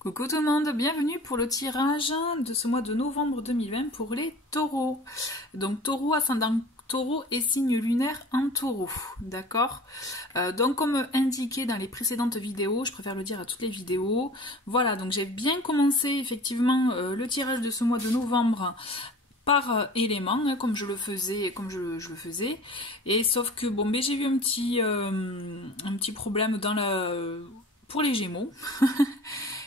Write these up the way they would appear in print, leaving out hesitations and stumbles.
Coucou tout le monde, bienvenue pour le tirage de ce mois de novembre 2020 pour les taureaux. Donc taureau, ascendant taureau et signe lunaire en taureau, d'accord. Donc comme indiqué dans les précédentes vidéos, je préfère le dire à toutes les vidéos, voilà, donc j'ai bien commencé effectivement le tirage de ce mois de novembre par élément, hein, comme je le faisais, et sauf que bon, mais j'ai eu un petit problème pour les Gémeaux.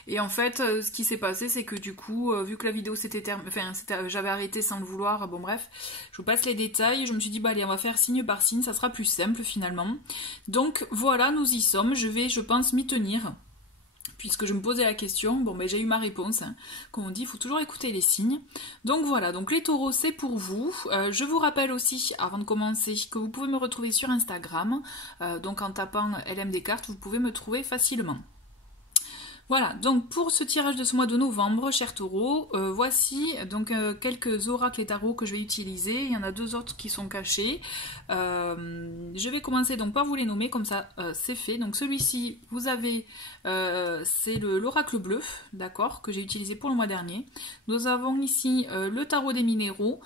Et en fait, ce qui s'est passé, c'est que du coup, vu que la vidéo j'avais arrêté sans le vouloir, bon bref, je vous passe les détails, je me suis dit, bah allez, on va faire signe par signe, ça sera plus simple finalement. Donc voilà, nous y sommes, je vais, je pense, m'y tenir, puisque je me posais la question, bon ben j'ai eu ma réponse, hein. Comme on dit, il faut toujours écouter les signes. Donc voilà, donc les taureaux, c'est pour vous. Je vous rappelle aussi, avant de commencer, que vous pouvez me retrouver sur Instagram, donc en tapant LM Descartes, vous pouvez me trouver facilement. Voilà, donc pour ce tirage de ce mois de novembre, chers taureaux, voici donc quelques oracles et tarots que je vais utiliser. Il y en a deux autres qui sont cachés. Je vais commencer donc par vous les nommer, comme ça c'est fait. Donc celui-ci, vous avez, c'est l'oracle bleu, d'accord, que j'ai utilisé pour le mois dernier. Nous avons ici le tarot des minéraux.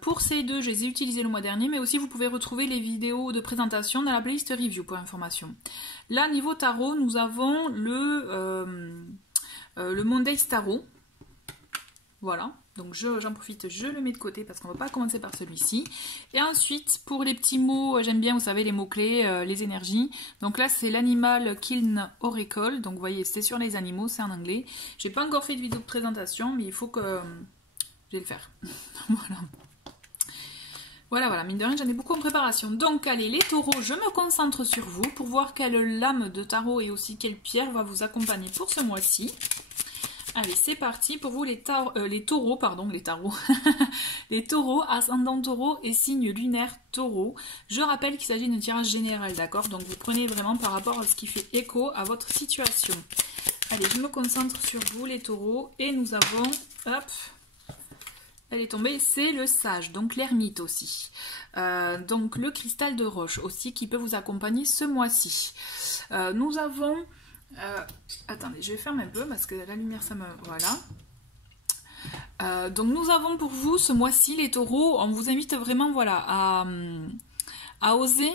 Pour ces deux, je les ai utilisés le mois dernier, mais aussi vous pouvez retrouver les vidéos de présentation dans la playlist review pour information. Là, niveau tarot, nous avons le Monday Tarot. Voilà, donc j'en profite, je le mets de côté parce qu'on ne va pas commencer par celui-ci. Et ensuite, pour les petits mots, j'aime bien, vous savez, les mots-clés, les énergies. Donc là, c'est l'animal Kiln Oracle. Donc vous voyez, c'est sur les animaux, c'est en anglais. J'ai pas encore fait de vidéo de présentation, mais il faut que je vais le faire. Voilà. Voilà, mine de rien, j'en ai beaucoup en préparation. Donc, allez, les taureaux, je me concentre sur vous pour voir quelle lame de tarot et aussi quelle pierre va vous accompagner pour ce mois-ci. Allez, c'est parti pour vous les taureaux, pardon, les tarots. Les taureaux, ascendant taureau et signe lunaire taureau. Je rappelle qu'il s'agit d'un tirage général, d'accord? Donc, vous prenez vraiment par rapport à ce qui fait écho à votre situation. Allez, je me concentre sur vous, les taureaux, et nous avons, hop... Elle est tombée, c'est le sage, donc l'ermite aussi. Donc le cristal de roche aussi qui peut vous accompagner ce mois-ci. Nous avons... attendez, je vais fermer un peu parce que la lumière ça me... Voilà. Donc nous avons pour vous ce mois-ci les taureaux, on vous invite vraiment voilà, à oser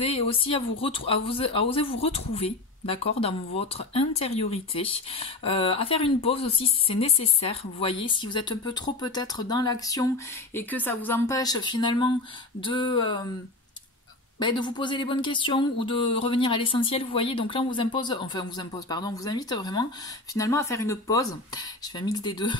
et aussi à oser vous retrouver. D'accord, dans votre intériorité, à faire une pause aussi si c'est nécessaire, vous voyez, si vous êtes un peu trop peut-être dans l'action et que ça vous empêche finalement de vous poser les bonnes questions ou de revenir à l'essentiel, vous voyez, donc là on vous invite vraiment finalement à faire une pause, je fais un mix des deux,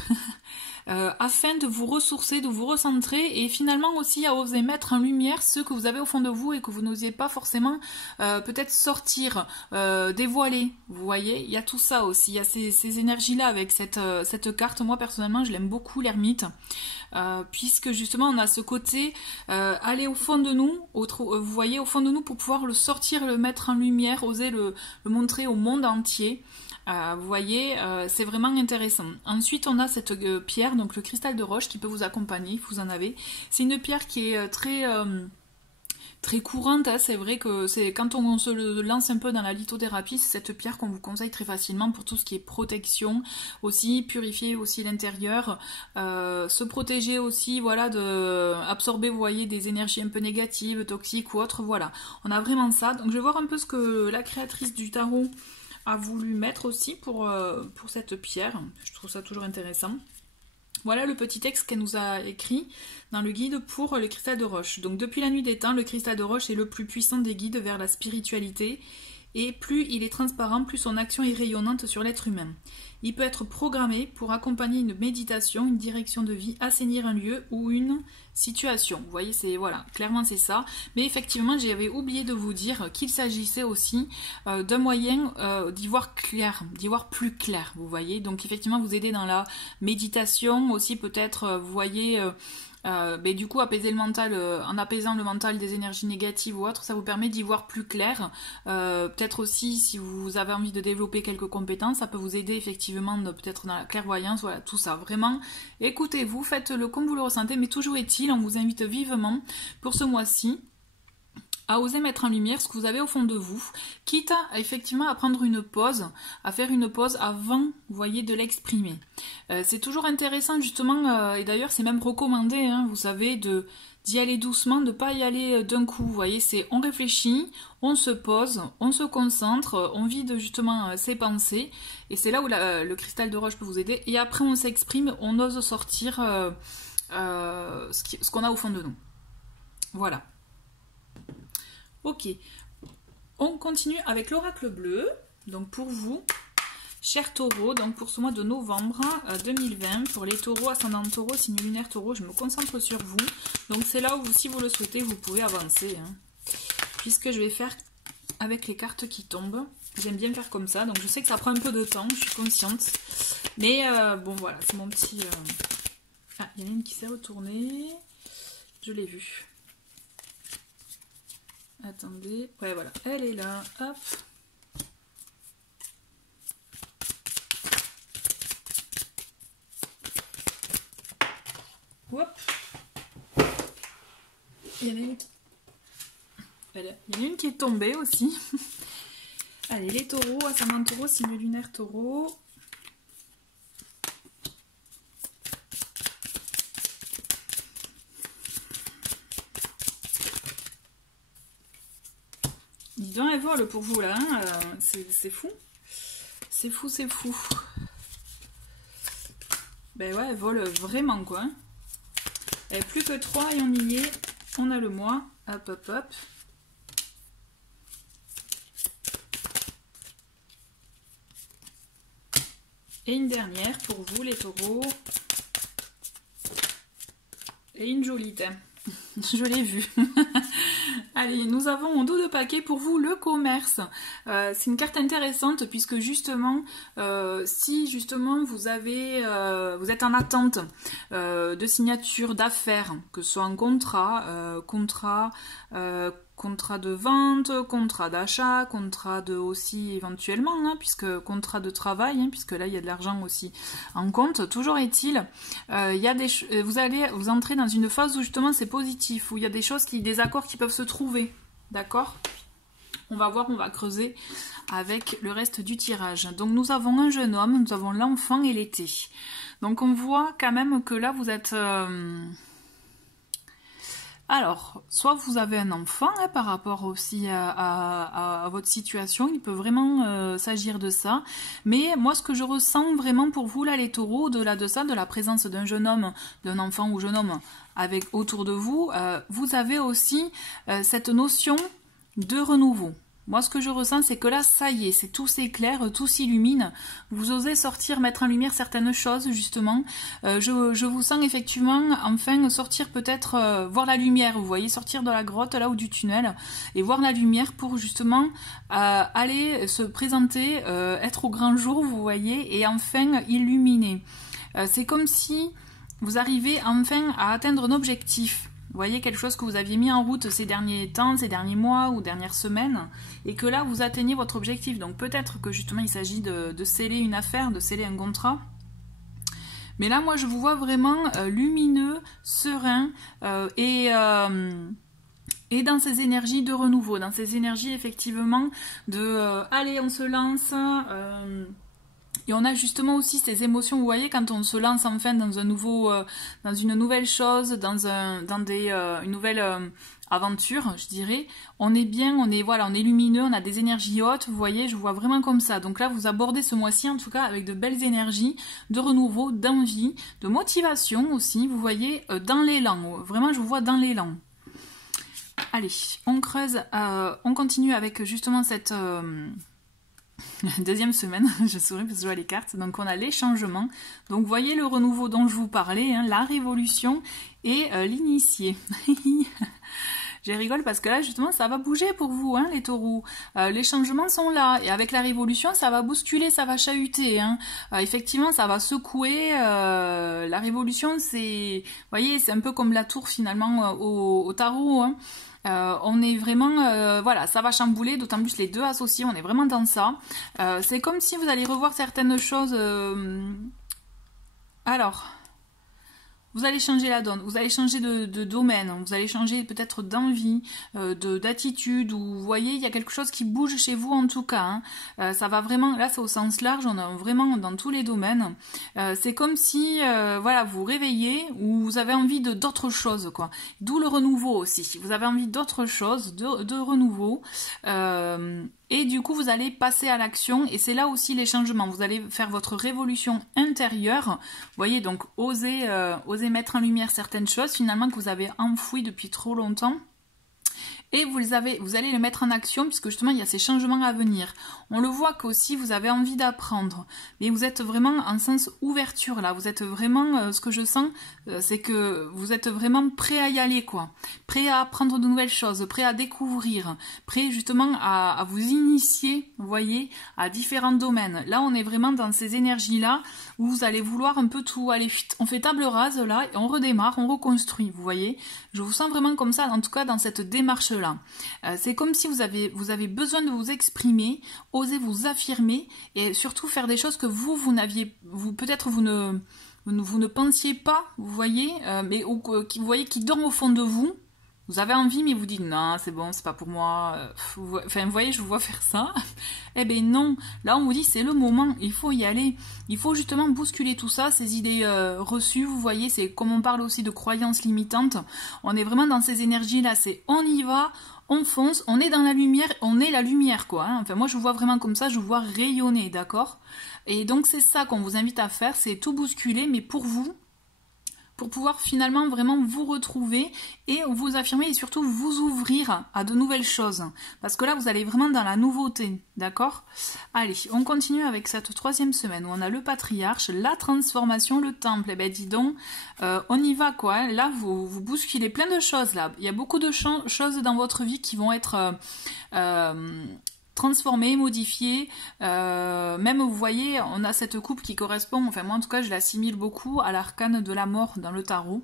afin de vous ressourcer, de vous recentrer et finalement aussi à oser mettre en lumière ce que vous avez au fond de vous et que vous n'osiez pas forcément peut-être sortir, dévoiler, vous voyez, il y a tout ça aussi, il y a ces énergies-là avec cette carte, moi personnellement je l'aime beaucoup l'ermite, puisque justement on a ce côté aller au fond de nous, vous voyez, au fond de nous pour pouvoir le sortir, le mettre en lumière, oser le montrer au monde entier. Vous voyez, c'est vraiment intéressant. Ensuite, on a cette pierre, donc le cristal de roche qui peut vous accompagner, vous en avez. C'est une pierre qui est très courante, hein. C'est vrai que c'est quand on se lance un peu dans la lithothérapie, c'est cette pierre qu'on vous conseille très facilement pour tout ce qui est protection, aussi purifier aussi l'intérieur, se protéger aussi, voilà, de absorber, vous voyez, des énergies un peu négatives, toxiques ou autres, voilà. On a vraiment ça. Donc je vais voir un peu ce que la créatrice du tarot a voulu mettre aussi pour cette pierre. Je trouve ça toujours intéressant. Voilà le petit texte qu'elle nous a écrit dans le guide pour le cristal de roche. Donc depuis la nuit des temps, le cristal de roche est le plus puissant des guides vers la spiritualité. Et plus il est transparent, plus son action est rayonnante sur l'être humain. Il peut être programmé pour accompagner une méditation, une direction de vie, assainir un lieu ou une situation. Vous voyez, c'est voilà, clairement c'est ça. Mais effectivement, j'avais oublié de vous dire qu'il s'agissait aussi d'un moyen d'y voir clair, d'y voir plus clair, vous voyez. Donc effectivement, vous aider dans la méditation, aussi peut-être, vous voyez... du coup apaiser le mental, en apaisant le mental des énergies négatives ou autres, ça vous permet d'y voir plus clair. Peut-être aussi si vous avez envie de développer quelques compétences, ça peut vous aider effectivement peut-être dans la clairvoyance, voilà, tout ça. Vraiment, écoutez-vous, faites-le comme vous le ressentez, mais toujours est-il, on vous invite vivement pour ce mois-ci à oser mettre en lumière ce que vous avez au fond de vous, quitte à, effectivement à prendre une pause, à faire une pause avant, vous voyez, de l'exprimer. C'est toujours intéressant justement, et d'ailleurs c'est même recommandé, hein, vous savez, d'y aller doucement, de ne pas y aller d'un coup, vous voyez, c'est on réfléchit, on se pose, on se concentre, on vide justement ses pensées, et c'est là où le cristal de roche peut vous aider, et après on s'exprime, on ose sortir ce qu'on a au fond de nous. Voilà. Ok, on continue avec l'oracle bleu, donc pour vous, chers taureaux, donc pour ce mois de novembre 2020, pour les taureaux, ascendant taureau, signe lunaire taureau, je me concentre sur vous, donc c'est là où, si vous le souhaitez, vous pouvez avancer, hein, puisque je vais faire avec les cartes qui tombent, j'aime bien faire comme ça, donc je sais que ça prend un peu de temps, je suis consciente, mais bon voilà, c'est mon petit... Ah, il y en a une qui s'est retournée, je l'ai vue. Attendez, ouais voilà, elle est là, hop. Hop. Il y en a une qui... Il y en a une qui est tombée aussi. Allez, les taureaux, ascendant taureau, signe lunaire taureau. Dis donc, elle vole pour vous là, hein, c'est fou. C'est fou, c'est fou. Ben ouais, elle vole vraiment quoi. Et plus que 3 et on y est. On a le mois. Hop, hop, hop. Et une dernière pour vous les taureaux. Et une jolie thème. Je l'ai vu. Allez, nous avons en dos de paquet pour vous le commerce. C'est une carte intéressante puisque justement, si justement vous êtes en attente de signature d'affaires, que ce soit un contrat de vente, contrat d'achat, contrat de aussi éventuellement, hein, puisque contrat de travail, hein, puisque là il y a de l'argent aussi en compte. Toujours est-il, vous allez vous entrer dans une phase où justement c'est positif, où il y a des accords qui peuvent se trouver, d'accord? On va voir, on va creuser avec le reste du tirage. Donc nous avons un jeune homme, nous avons l'enfant et l'été. Donc on voit quand même que là vous êtes... Alors, soit vous avez un enfant hein, par rapport aussi à votre situation, il peut vraiment s'agir de ça. Mais moi, ce que je ressens vraiment pour vous, là, les taureaux, au-delà de ça, de la présence d'un jeune homme, d'un enfant ou jeune homme autour de vous, vous avez aussi cette notion de renouveau. Moi, ce que je ressens, c'est que là, ça y est, tout s'éclaire, tout s'illumine. Vous osez sortir, mettre en lumière certaines choses, justement. Je vous sens effectivement, enfin, sortir peut-être, voir la lumière, vous voyez, sortir de la grotte, là, ou du tunnel, et voir la lumière pour, justement, aller se présenter, être au grand jour, vous voyez, et enfin, illuminer. C'est comme si vous arrivez, enfin, à atteindre un objectif. Vous voyez, quelque chose que vous aviez mis en route ces derniers temps, ces derniers mois ou dernières semaines, et que là, vous atteignez votre objectif. Donc peut-être que justement, il s'agit de sceller une affaire, de sceller un contrat. Mais là, moi, je vous vois vraiment lumineux, serein, et dans ces énergies de renouveau, dans ces énergies, effectivement, allez, on se lance... Et on a justement aussi ces émotions, vous voyez, quand on se lance enfin dans dans une nouvelle chose, dans une nouvelle aventure, je dirais. On est bien, on est lumineux, on a des énergies hautes, vous voyez, je vous vois vraiment comme ça. Donc là, vous abordez ce mois-ci, en tout cas, avec de belles énergies, de renouveau, d'envie, de motivation aussi, vous voyez, dans l'élan. Vraiment, je vous vois dans l'élan. Allez, on creuse, on continue avec justement cette... deuxième semaine, je souris parce que je vois les cartes. Donc on a les changements. Donc vous voyez le renouveau dont je vous parlais, hein, la révolution et l'initié. Je rigole parce que là justement ça va bouger pour vous, hein, les taureaux. Les changements sont là et avec la révolution ça va bousculer, ça va chahuter. Hein. Effectivement ça va secouer. La révolution c'est, vous voyez, c'est un peu comme la tour finalement au tarot. Hein. On est vraiment, voilà, ça va chambouler, d'autant plus les deux associés, on est vraiment dans ça. C'est comme si vous allez revoir certaines choses. Alors, vous allez changer la donne, vous allez changer de domaine, vous allez changer peut-être d'envie, d'attitude, ou vous voyez, il y a quelque chose qui bouge chez vous en tout cas. Hein. Ça va vraiment, là c'est au sens large, on est vraiment dans tous les domaines. C'est comme si, voilà, vous réveillez ou vous avez envie d'autre chose, quoi. D'où le renouveau aussi. Vous avez envie d'autre chose, de renouveau. Et du coup, vous allez passer à l'action et c'est là aussi les changements. Vous allez faire votre révolution intérieure. Vous voyez, donc oser mettre en lumière certaines choses finalement que vous avez enfouies depuis trop longtemps. Et vous allez les mettre en action puisque justement il y a ces changements à venir. On le voit qu'aussi vous avez envie d'apprendre, mais vous êtes vraiment en sens ouverture là. Vous êtes vraiment, ce que je sens, c'est que vous êtes vraiment prêt à y aller quoi. Prêt à apprendre de nouvelles choses, prêt à découvrir, prêt justement à vous initier, vous voyez, à différents domaines. Là on est vraiment dans ces énergies là où vous allez vouloir un peu tout. Allez, on fait table rase là et on redémarre, on reconstruit, vous voyez. Je vous sens vraiment comme ça, en tout cas dans cette démarche là. C'est comme si vous avez besoin de vous exprimer, oser vous affirmer et surtout faire des choses que vous ne pensiez pas, vous voyez, mais vous voyez qui dorment au fond de vous. Vous avez envie, mais vous dites non, c'est bon, c'est pas pour moi. Enfin, vous voyez, je vous vois faire ça. Eh ben non, là on vous dit c'est le moment, il faut y aller. Il faut justement bousculer tout ça, ces idées reçues. Vous voyez, c'est comme on parle aussi de croyances limitantes. On est vraiment dans ces énergies-là. C'est on y va, on fonce, on est dans la lumière, on est la lumière quoi. Hein. Enfin moi je vous vois vraiment comme ça, je vous vois rayonner, d'accord. Et donc c'est ça qu'on vous invite à faire, c'est tout bousculer, mais pour vous. Pour pouvoir finalement vraiment vous retrouver et vous affirmer et surtout vous ouvrir à de nouvelles choses. Parce que là, vous allez vraiment dans la nouveauté, d'accord? Allez, on continue avec cette 3e semaine où on a le patriarche, la transformation, le temple. Eh ben dis donc, on y va quoi. Hein. Là, vous bousculez plein de choses là. Il y a beaucoup de choses dans votre vie qui vont être... transformé, modifié, même vous voyez, on a cette coupe qui correspond, enfin moi en tout cas je l'assimile beaucoup à l'arcane de la mort dans le tarot.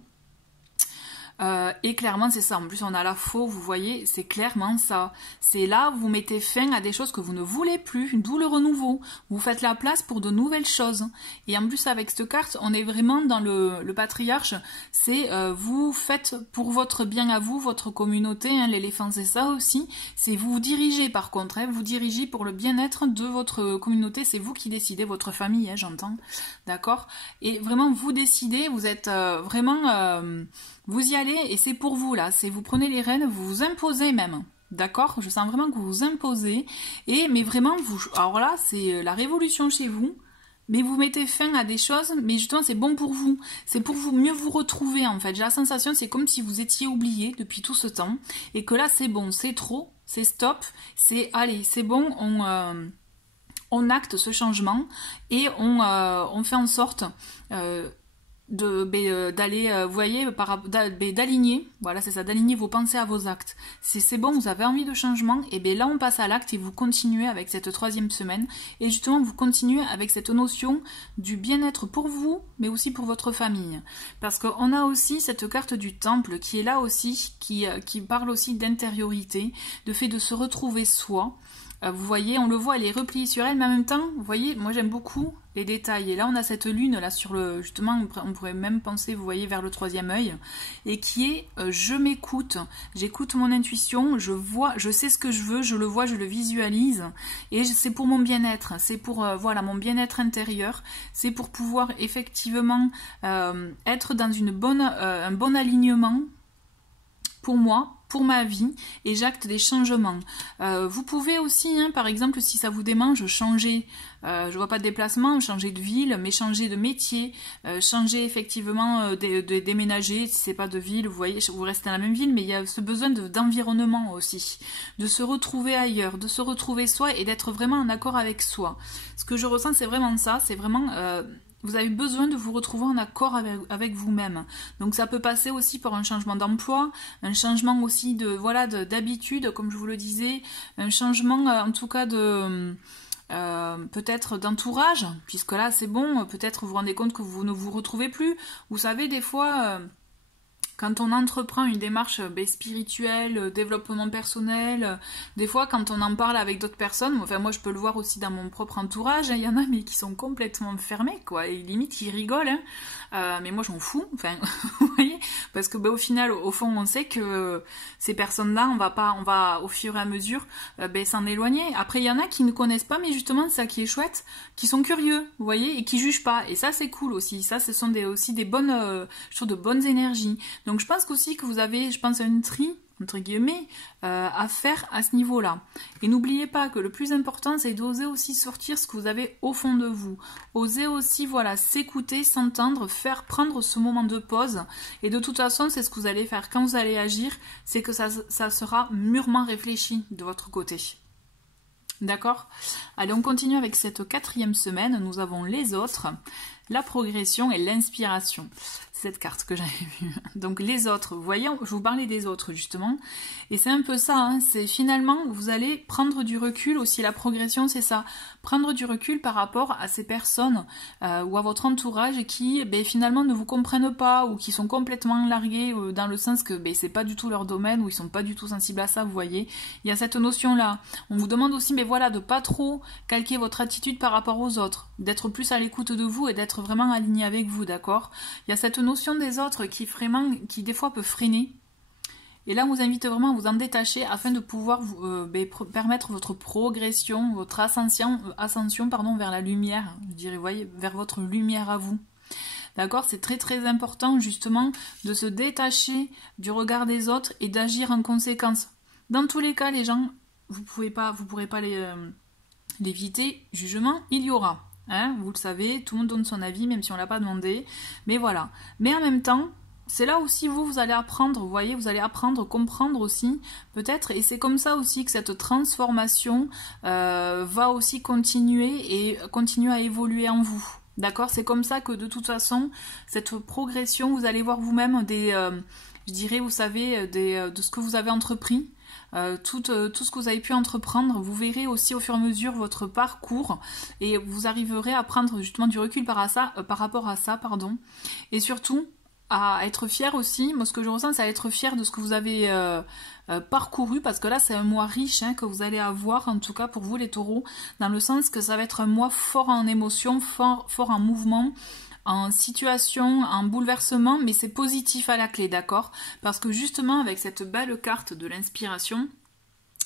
Et clairement c'est ça, en plus on a la faux, vous voyez, c'est clairement ça. C'est là, vous mettez fin à des choses que vous ne voulez plus, d'où le renouveau. Vous faites la place pour de nouvelles choses. Et en plus avec cette carte, on est vraiment dans le patriarche, c'est vous faites pour votre bien à vous, votre communauté, hein, l'éléphant c'est ça aussi. C'est vous vous dirigez par contre, hein, vous dirigez pour le bien-être de votre communauté, c'est vous qui décidez, votre famille, hein, j'entends, d'accord. Et vraiment vous décidez, vous êtes vraiment... vous y allez et c'est pour vous là, c'est vous prenez les rênes, vous vous imposez même, d'accord? Je sens vraiment que vous vous imposez, mais vraiment, alors là c'est la révolution chez vous, mais vous mettez fin à des choses, mais justement c'est bon pour vous, c'est pour vous mieux vous retrouver en fait. J'ai la sensation, c'est comme si vous étiez oublié depuis tout ce temps, et que là c'est bon, c'est trop, c'est stop, c'est allez, c'est bon, on acte ce changement, et on fait en sorte... d'aller, vous voyez, d'aligner, voilà c'est ça, d'aligner vos pensées à vos actes. C'est bon, vous avez envie de changement, et bien là on passe à l'acte et vous continuez avec cette 3e semaine, et justement vous continuez avec cette notion du bien-être pour vous, mais aussi pour votre famille. Parce qu'on a aussi cette carte du temple qui est là aussi, qui parle aussi d'intériorité, de fait de se retrouver soi. Vous voyez, on le voit, elle est repliée sur elle, mais en même temps, vous voyez, moi j'aime beaucoup les détails. Et là, on a cette lune, là, sur le... Justement, on pourrait même penser, vous voyez, vers le 3e œil, et qui est je m'écoute, j'écoute mon intuition, je vois, je sais ce que je veux, je le vois, je le visualise, et c'est pour mon bien-être, c'est pour, voilà, mon bien-être intérieur, c'est pour pouvoir effectivement être dans un bon alignement pour moi, pour ma vie, et j'acte des changements. Vous pouvez aussi, hein, par exemple, si ça vous démange, changer, je vois pas de déplacement, changer de ville, mais changer de métier, changer effectivement, déménager, si c'est pas de ville, vous voyez, vous restez dans la même ville, mais il y a ce besoin d'environnement aussi, de se retrouver ailleurs, de se retrouver soi, et d'être vraiment en accord avec soi. Ce que je ressens, c'est vraiment ça, c'est vraiment... vous avez besoin de vous retrouver en accord avec vous-même. Donc ça peut passer aussi par un changement d'emploi, un changement aussi de voilà d'habitude, comme je vous le disais, un changement en tout cas de peut-être d'entourage, puisque là c'est bon, peut-être vous vous rendez compte que vous ne vous retrouvez plus. Vous savez des fois quand on entreprend une démarche spirituelle, développement personnel, des fois quand on en parle avec d'autres personnes, enfin moi je peux le voir aussi dans mon propre entourage, il y en a mais qui sont complètement fermés, quoi, et limite ils rigolent, mais moi j'en fous, enfin, vous voyez, parce que au final, au fond, on sait que ces personnes-là, on va au fur et à mesure s'en éloigner. Après, il y en a qui ne connaissent pas, mais justement, c'est ça qui est chouette, qui sont curieux, vous voyez, et qui jugent pas. Et ça, c'est cool aussi. Ça, ce sont aussi des bonnes, je trouve, de bonnes énergies. Donc, je pense aussi que vous avez, je pense, un tri, entre guillemets, à faire à ce niveau-là. Et n'oubliez pas que le plus important, c'est d'oser aussi sortir ce que vous avez au fond de vous. Oser aussi, voilà, s'écouter, s'entendre, prendre ce moment de pause. Et de toute façon, c'est ce que vous allez faire quand vous allez agir, c'est que ça sera mûrement réfléchi de votre côté. D'accord? Allez, on continue avec cette 4e semaine. Nous avons les autres, la progression et l'inspiration. Cette carte que j'avais vue. Donc les autres, vous voyez, je vous parlais des autres justement. Et c'est un peu ça, hein, c'est finalement, vous allez prendre du recul aussi. La progression, c'est ça. Prendre du recul par rapport à ces personnes ou à votre entourage qui finalement ne vous comprennent pas ou qui sont complètement largués dans le sens que c'est pas du tout leur domaine ou ils sont pas du tout sensibles à ça, vous voyez. Il y a cette notion-là. On vous demande aussi, voilà, de pas trop calquer votre attitude par rapport aux autres, d'être plus à l'écoute de vous et d'être vraiment aligné avec vous, d'accord? Il y a cette notion des autres qui des fois peut freiner. Et là, on vous invite vraiment à vous en détacher afin de pouvoir permettre votre progression, votre ascension vers la lumière, je dirais, vous voyez, vers votre lumière à vous. D'accord? C'est très très important justement de se détacher du regard des autres et d'agir en conséquence. Dans tous les cas, les gens, vous pourrez pas l'éviter. Jugement, il y aura. Hein, vous le savez, tout le monde donne son avis, même si on ne l'a pas demandé. Mais voilà. Mais en même temps, c'est là aussi vous allez apprendre, vous voyez, vous allez apprendre, comprendre aussi, peut-être. Et c'est comme ça aussi que cette transformation va aussi continuer à évoluer en vous. D'accord? C'est comme ça que de toute façon, cette progression, vous allez voir vous-même je dirais, vous savez, de ce que vous avez entrepris. Tout ce que vous avez pu entreprendre, vous verrez aussi au fur et à mesure votre parcours et vous arriverez à prendre justement du recul par rapport à ça, et surtout à être fier aussi. Moi, ce que je ressens, c'est à être fier de ce que vous avez parcouru, parce que là, c'est un mois riche que vous allez avoir, en tout cas pour vous les taureaux, dans le sens que ça va être un mois fort en émotion, fort en mouvement, en situation, en bouleversement, mais c'est positif à la clé, d'accord? Parce que justement, avec cette belle carte de l'inspiration,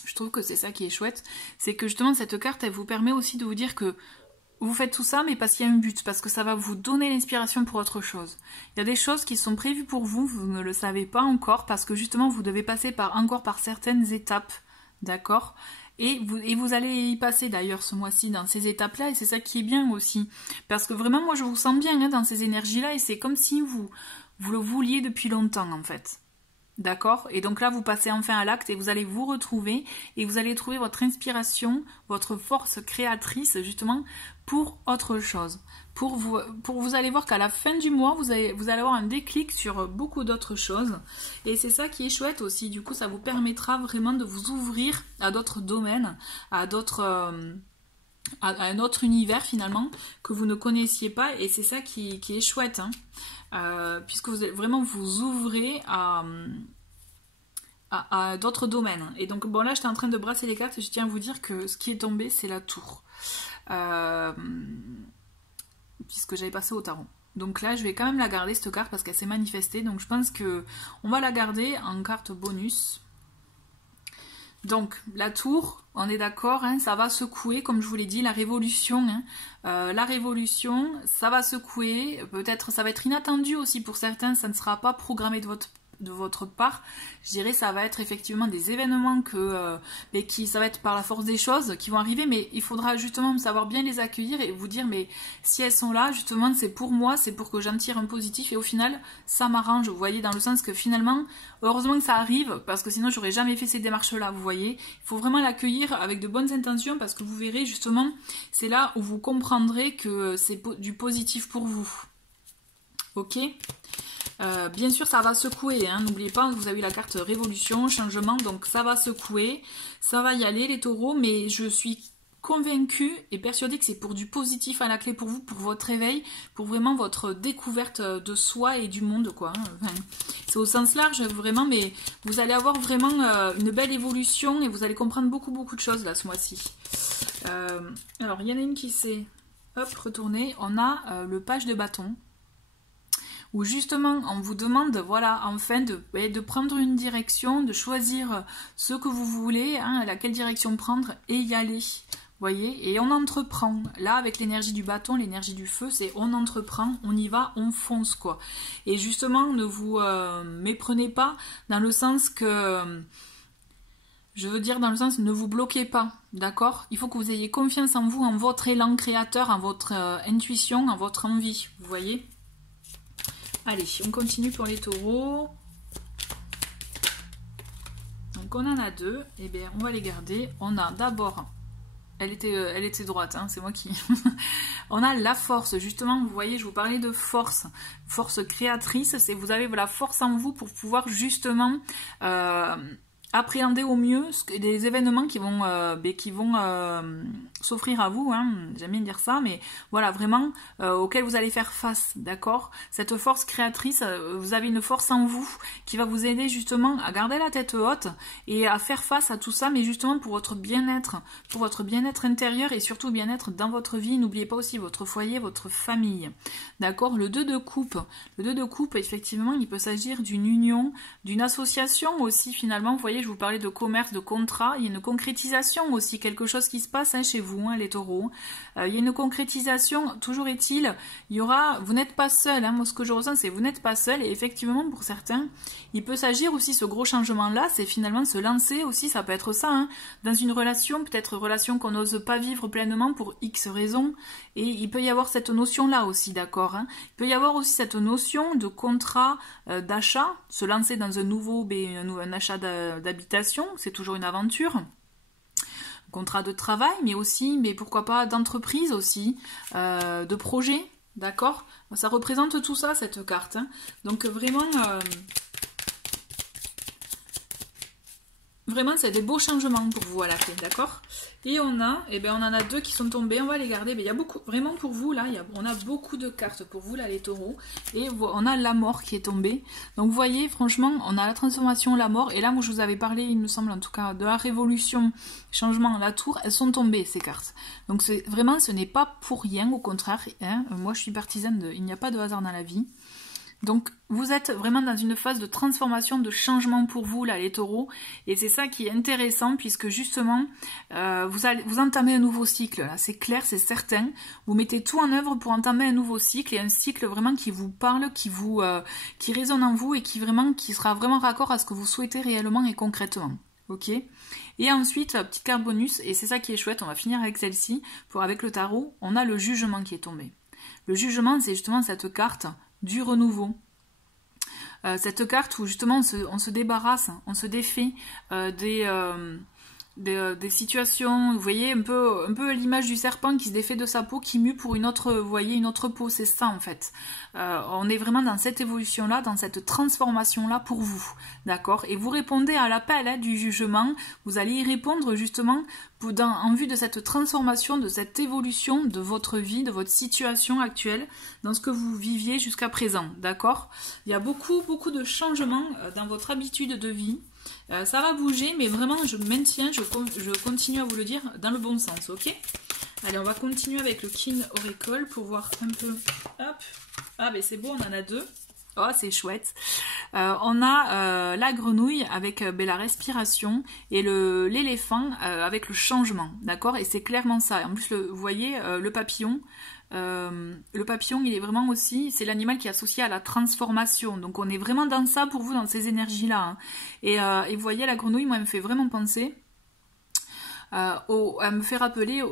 je trouve que c'est ça qui est chouette, c'est que justement, cette carte, elle vous permet aussi de vous dire que vous faites tout ça, mais parce qu'il y a un but, parce que ça va vous donner l'inspiration pour autre chose. Il y a des choses qui sont prévues pour vous, vous ne le savez pas encore, parce que justement, vous devez passer encore par certaines étapes, d'accord? Et vous allez y passer d'ailleurs ce mois-ci dans ces étapes-là, et c'est ça qui est bien aussi. Parce que vraiment, moi, je vous sens bien dans ces énergies-là, et c'est comme si vous le vouliez depuis longtemps, en fait. D'accord? Et donc là, vous passez enfin à l'acte, et vous allez vous retrouver, et vous allez trouver votre inspiration, votre force créatrice, justement, pour autre chose. Vous allez voir qu'à la fin du mois, vous allez avoir un déclic sur beaucoup d'autres choses. Et c'est ça qui est chouette aussi. Du coup, ça vous permettra vraiment de vous ouvrir à d'autres domaines, à un autre univers finalement que vous ne connaissiez pas. Et c'est ça qui est chouette. Puisque vous allez vraiment vous ouvrez à d'autres domaines. Et donc, bon, là, j'étais en train de brasser les cartes et je tiens à vous dire que ce qui est tombé, c'est la tour. Puisque j'avais passé au tarot. Donc là, je vais quand même la garder, cette carte, parce qu'elle s'est manifestée. Donc je pense que on va la garder en carte bonus. Donc, la tour, on est d'accord, ça va secouer, comme je vous l'ai dit, la révolution. La révolution, ça va secouer. Peut-être, ça va être inattendu aussi pour certains, ça ne sera pas programmé de votre part. Je dirais ça va être effectivement des événements ça va être par la force des choses qui vont arriver, mais il faudra justement savoir bien les accueillir et vous dire mais si elles sont là justement c'est pour moi, c'est pour que j'en tire un positif et au final ça m'arrange, vous voyez, dans le sens que finalement heureusement que ça arrive parce que sinon j'aurais jamais fait ces démarches là, vous voyez, il faut vraiment l'accueillir avec de bonnes intentions parce que vous verrez justement c'est là où vous comprendrez que c'est du positif pour vous. Ok. Bien sûr ça va secouer, n'oubliez pas, vous avez eu la carte révolution, changement, donc ça va secouer, ça va y aller les taureaux, mais je suis convaincu et persuadé que c'est pour du positif à la clé pour vous, pour votre réveil, pour vraiment votre découverte de soi et du monde, quoi. Enfin, c'est au sens large, vraiment, mais vous allez avoir vraiment une belle évolution et vous allez comprendre beaucoup de choses, là, ce mois-ci. Alors, il y en a une qui s'est, hop, retournée. On a le page de bâton, où justement on vous demande, voilà, enfin de prendre une direction, de choisir ce que vous voulez, hein, laquelle direction prendre et y aller. Vous voyez, et on entreprend. Là, avec l'énergie du bâton, l'énergie du feu, c'est on entreprend, on y va, on fonce, quoi. Et justement, ne vous méprenez pas dans le sens que... Je veux dire dans le sens, ne vous bloquez pas, d'accord? Il faut que vous ayez confiance en vous, en votre élan créateur, en votre intuition, en votre envie, vous voyez? Allez, on continue pour les taureaux. Donc on en a deux, et bien on va les garder. On a d'abord, elle était droite, hein, c'est moi qui... On a la force, justement, vous voyez, je vous parlais de force. Force créatrice, c'est vous avez la force en vous pour pouvoir justement... appréhender au mieux les événements qui vont s'offrir à vous, hein, j'aime bien dire ça, mais voilà, vraiment, auxquels vous allez faire face, d'accord? Cette force créatrice, vous avez une force en vous qui va vous aider justement à garder la tête haute et à faire face à tout ça, mais justement pour votre bien-être intérieur et surtout bien-être dans votre vie. N'oubliez pas aussi votre foyer, votre famille, d'accord? Le 2 de coupe, effectivement, il peut s'agir d'une union, d'une association aussi, finalement, vous voyez, je vous parlais de commerce, de contrat, il y a une concrétisation aussi, quelque chose qui se passe, hein, chez vous, hein, les taureaux. Il y a une concrétisation, toujours est-il, il y aura, vous n'êtes pas seul, hein, moi ce que je ressens c'est vous n'êtes pas seul, et effectivement pour certains, il peut s'agir aussi, ce gros changement-là, c'est finalement se lancer aussi, ça peut être ça, hein, dans une relation, peut-être relation qu'on n'ose pas vivre pleinement pour X raisons, et il peut y avoir cette notion-là aussi, d'accord, hein. Il peut y avoir aussi cette notion de contrat, d'achat, se lancer dans un achat d'habitation, c'est toujours une aventure, contrat de travail, mais aussi, mais pourquoi pas d'entreprise aussi, de projet, d'accord? Ça représente tout ça, cette carte, hein. Donc vraiment, vraiment c'est des beaux changements pour vous à la clé, d'accord? Et on en a deux qui sont tombés, on va les garder. Mais il y a beaucoup, vraiment pour vous là, on a beaucoup de cartes pour vous là les taureaux. Et on a la mort qui est tombée. Donc vous voyez, franchement, on a la transformation, la mort. Et là, moi je vous avais parlé, il me semble en tout cas, de la révolution, changement, la tour. Elles sont tombées ces cartes. Donc vraiment, ce n'est pas pour rien, au contraire. Hein, moi je suis partisane de, il n'y a pas de hasard dans la vie. Donc vous êtes vraiment dans une phase de transformation, de changement pour vous là les taureaux, et c'est ça qui est intéressant puisque justement vous entamez un nouveau cycle là, c'est clair, c'est certain, vous mettez tout en œuvre pour entamer un nouveau cycle, et un cycle vraiment qui vous parle, qui résonne en vous et qui sera vraiment raccord à ce que vous souhaitez réellement et concrètement, ok? Et ensuite, la petite carte bonus, et c'est ça qui est chouette, on va finir avec celle-ci, avec le tarot, on a le jugement qui est tombé. Le jugement, c'est justement cette carte du renouveau. Cette carte où justement on se débarrasse, on se défait des situations, vous voyez, un peu l'image du serpent qui se défait de sa peau, qui mue pour une autre, vous voyez, une autre peau, c'est ça en fait. On est vraiment dans cette évolution-là, dans cette transformation-là pour vous, d'accord? Et vous répondez à l'appel, hein, du jugement, vous allez y répondre justement en vue de cette transformation, de cette évolution de votre vie, de votre situation actuelle, dans ce que vous viviez jusqu'à présent, d'accord? Il y a beaucoup de changements dans votre habitude de vie. Ça va bouger, mais vraiment je maintiens, je continue à vous le dire dans le bon sens, ok? Allez, on va continuer avec le King Oracle pour voir un peu. Hop. Ah, ben c'est beau, on en a deux. Oh, c'est chouette. On a la grenouille avec la respiration et l'éléphant avec le changement, d'accord? Et c'est clairement ça. En plus, vous voyez, le papillon, il est vraiment aussi, c'est l'animal qui est associé à la transformation. Donc on est vraiment dans ça pour vous, dans ces énergies-là, hein. Et vous voyez, la grenouille, moi, elle me fait vraiment penser... elle me fait rappeler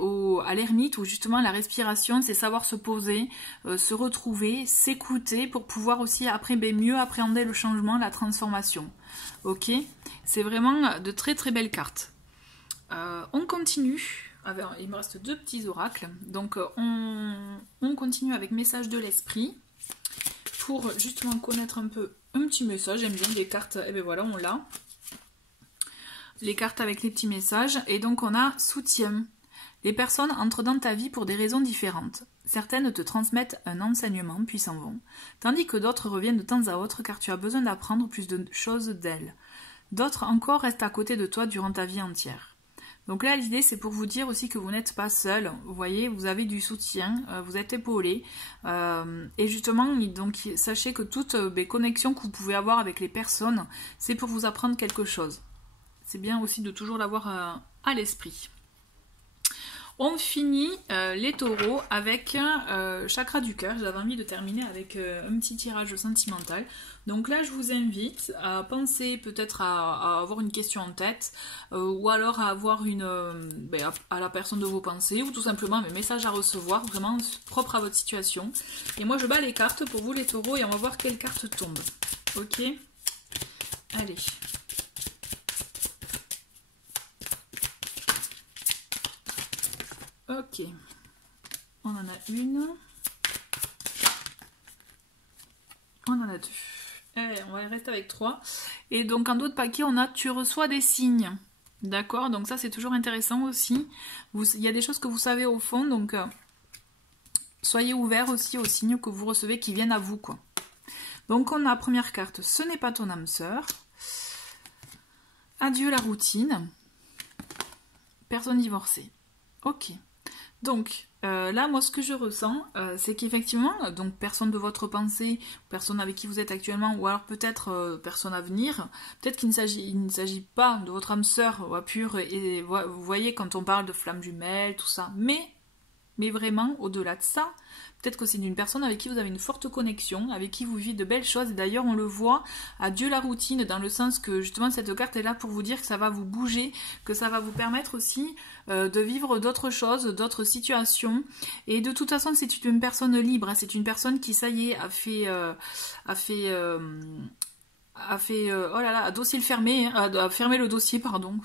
à l'ermite, où justement la respiration, c'est savoir se poser, se retrouver, s'écouter pour pouvoir aussi après mieux appréhender le changement, la transformation. Ok, c'est vraiment de très très belles cartes. On continue. Il me reste deux petits oracles. Donc on continue avec message de l'esprit pour justement connaître un petit message. J'aime bien les cartes. Et bien voilà, on l'a. Les cartes avec les petits messages, et donc on a soutien. Les personnes entrent dans ta vie pour des raisons différentes. Certaines te transmettent un enseignement puis s'en vont, tandis que d'autres reviennent de temps à autre car tu as besoin d'apprendre plus de choses d'elles. D'autres encore restent à côté de toi durant ta vie entière. Donc là, l'idée, c'est pour vous dire aussi que vous n'êtes pas seul. Vous voyez, vous avez du soutien, vous êtes épaulé. Et justement, donc, sachez que toutes les connexions que vous pouvez avoir avec les personnes, c'est pour vous apprendre quelque chose. C'est bien aussi de toujours l'avoir à l'esprit. On finit les taureaux avec chakra du cœur. J'avais envie de terminer avec un petit tirage sentimental. Donc là, je vous invite à penser peut-être à avoir une question en tête ou alors à avoir à la personne de vos pensées ou tout simplement un message à recevoir vraiment propre à votre situation. Et moi, je bats les cartes pour vous les taureaux et on va voir quelle carte tombe. Ok? Allez. Ok, on en a une, on en a deux. Allez, on va rester avec 3. Et donc en d'autres paquets, on a tu reçois des signes. D'accord, donc ça c'est toujours intéressant aussi. Il y a des choses que vous savez au fond, donc soyez ouverts aussi aux signes que vous recevez qui viennent à vous, quoi. Donc on a première carte, ce n'est pas ton âme sœur. Adieu la routine. Personne divorcée. Ok. Donc là, moi, ce que je ressens, c'est qu'effectivement, donc personne de votre pensée, personne avec qui vous êtes actuellement, ou alors peut-être personne à venir, peut-être qu'il ne s'agit pas de votre âme sœur pure, et vous voyez quand on parle de flamme jumelle, tout ça, mais vraiment, au-delà de ça, peut-être que c'est d'une personne avec qui vous avez une forte connexion, avec qui vous vivez de belles choses, et d'ailleurs on le voit, adieu la routine, dans le sens que justement cette carte est là pour vous dire que ça va vous bouger, que ça va vous permettre aussi de vivre d'autres choses, d'autres situations, et de toute façon c'est une personne libre, hein, c'est une personne qui ça y est a fait dossier fermé, a fermé le dossier, pardon,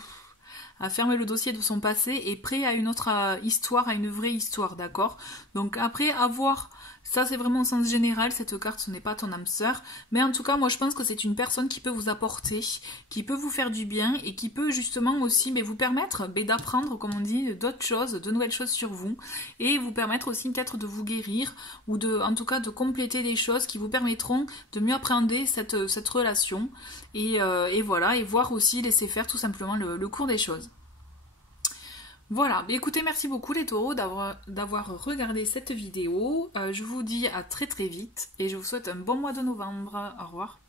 a fermé le dossier de son passé et prêt à une autre histoire, à une vraie histoire, d'accord? Donc après, à voir, ça c'est vraiment au sens général, cette carte, ce n'est pas ton âme sœur, mais en tout cas, moi je pense que c'est une personne qui peut vous apporter, qui peut vous faire du bien et qui peut justement aussi vous permettre d'apprendre, comme on dit, d'autres choses, de nouvelles choses sur vous, et vous permettre aussi peut-être de vous guérir, ou en tout cas de compléter des choses qui vous permettront de mieux appréhender cette relation, et voilà, et voir aussi, laisser faire tout simplement le cours des choses. Voilà, écoutez, merci beaucoup les taureaux d'avoir regardé cette vidéo. Je vous dis à très très vite et je vous souhaite un bon mois de novembre. Au revoir.